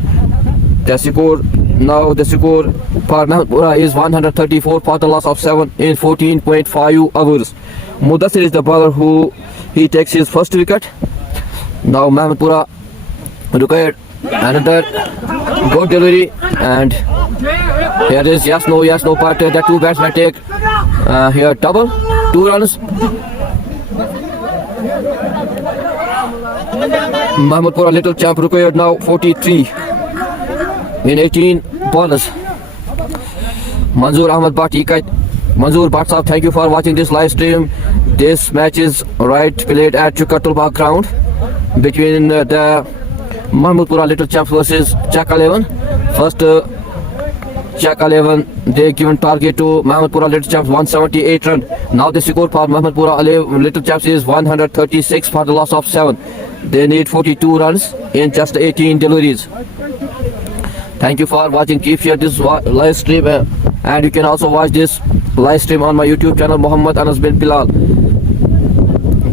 The score for Mahmudpura is 134 for the loss of 7 in 14.5 hours. Mudassir is the bowler who he takes his first wicket. Now Mahmudpura required another good delivery, and here is yes no but the two batsmen take here double 2 runs. Mahmudpura Little Champ required now 43 in 18 ballers. Manzoor Ahmad Bhatt Manzoor Bhatt Sahab, thank you for watching this live stream. This match is played at Chukatulbagh ground between the Mahmudpura Little Champs versus Chak 11. First Chak 11 they given target to Mahmudpura Little Champs 178 run. Now the score for Mahmudpura Little Champs is 136 for the loss of 7. They need 42 runs in just 18 deliveries. Thank you for watching. Keep share this live stream and you can also watch this live stream on my YouTube channel Muhammad Anas bin Bilal.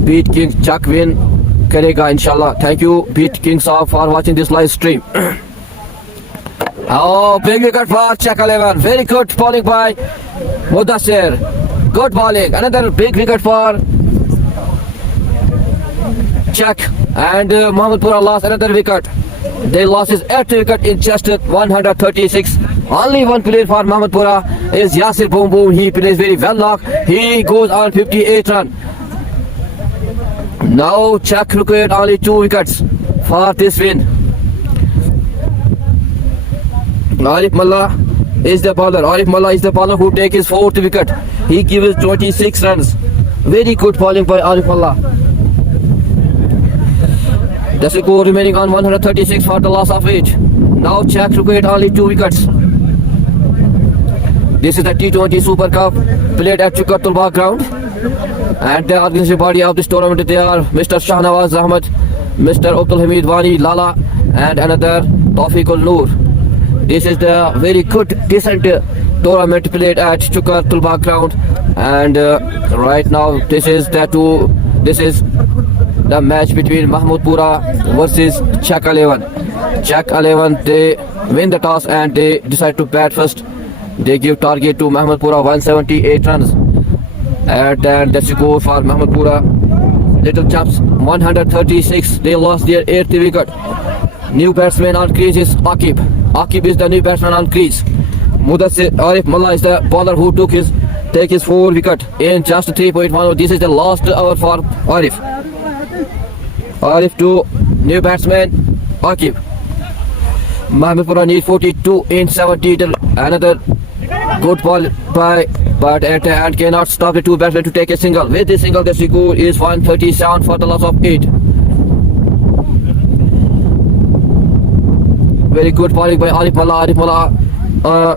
Beat King Chak win karega inshallah. Thank you Beat King Saab for watching this live stream. Oh, big wicket for Chak 11. Very good bowling by Mudassir. Good bowling. Another big wicket for Chak, and Mahmudpura lost another wicket. They lost his 8th wicket in just 136. Only one player for Mahmudpura is Yasir Boom Boom. He plays very well now. He goes on 58 run. Now Chak required only 2 wickets for this win. Arif Mullah is the bowler who takes his 4th wicket. He gives 26 runs. Very good bowling by Arif Mullah. The score remaining on 136 for the loss of 8. Now Chak required only 2 wickets. This is the T20 Super Cup played at Chukatulbagh ground. And the organizing body of this tournament, they are Mr. Shahnawaz Ahmed, Mr. Abdul Hamid Wani Lala, and another Tawfiqul Noor. This is the very good, decent tournament played at Chukatulbagh ground. And right now, this is the match between Mahmudpura versus Chak 11. Chak 11, they win the toss and they decide to bat first. They give target to Mahmudpura 178 runs. And then the score for Mahmudpura Little Champs 136. They lost their 8th wicket. New batsman on crease is Aqib. Aqib is the new batsman on crease. Mudassir Arif Mullah is the bowler who take his 4 wicket in just 3.1. This is the last over for Arif. Arif to new batsman Aqib. Mahmudpura need 42 in 70. Another good ball by but at the end cannot stop the two batsmen to take a single. With this single the score is 137 for the loss of 8. Very good bowling by Arif Mullah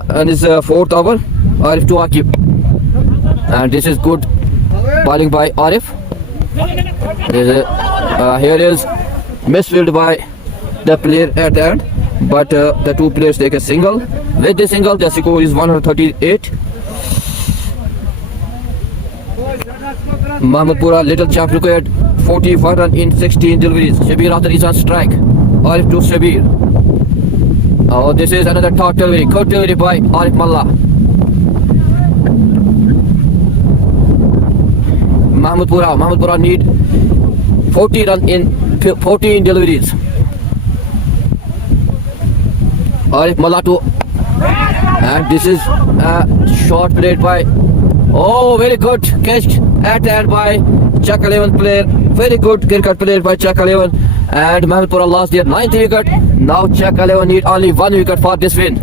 and his 4th over. Arif to Aqib. And this is good bowling by Arif. Here is misfield by the player at the end, but the two players take a single. With the single the score is 138. Mahmudpura Little Champ required 41 runs in 16 deliveries. Shabir Akhtar is on strike. Arif to Shabir. Oh, this is another thought delivery. Good delivery by Arif Mullah. Mahmudpura need 40 runs in 14 deliveries. Arif Mullah to, and this is a short played by, oh, very good catch at the end by Chak 11 player. Very good cricket played by Chak 11. And Mahmudpura lost their 9th wicket. Now Chak 11 need only 1 wicket for this win.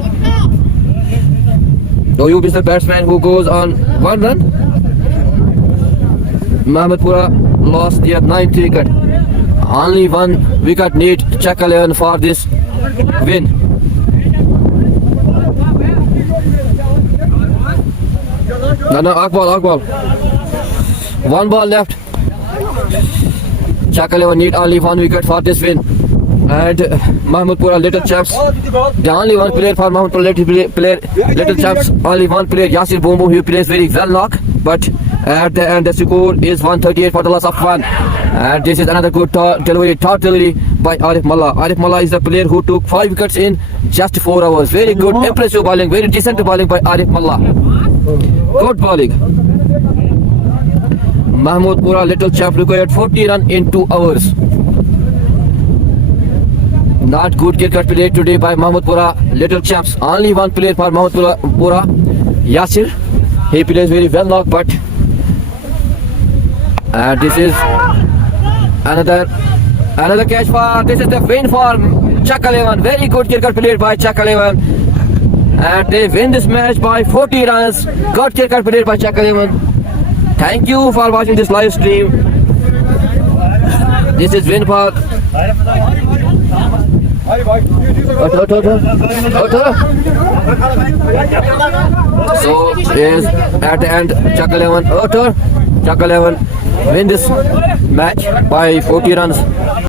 Doyub is the batsman who goes on 1 run. Mahmudpura lost their 9th wicket. Only 1 wicket need Chak 11 for this win. No, Akbal. 1 ball left. Chak 11 need only 1 wicket for this win. And Mahmudpura Little Champs, the only one player for Mahmudpura Little Champs, only one player, Yasir Boom Boom, he plays very well knock, but at the end the score is 138 for the loss of 1. And this is another good top delivery by Arif Mullah. Arif Mullah is the player who took 5 wickets in just 4 hours. Very good, impressive bowling, very decent bowling by Arif Mullah. Good bowling. Mahmudpura Little Champ required 40 runs in 2 hours. Not good cricket played today by Mahmudpura Little Champs. Only one player for Mahmudpura, Yasir. He plays very well knock, but this is another catch for. This is the win for Chak 11. Very good cricket played by Chak 11, and they win this match by 40 runs. Good cricket played by Chak 11. Thank you for watching this live stream. This is win for. So is at the end Chak 11 win this match by 40 runs.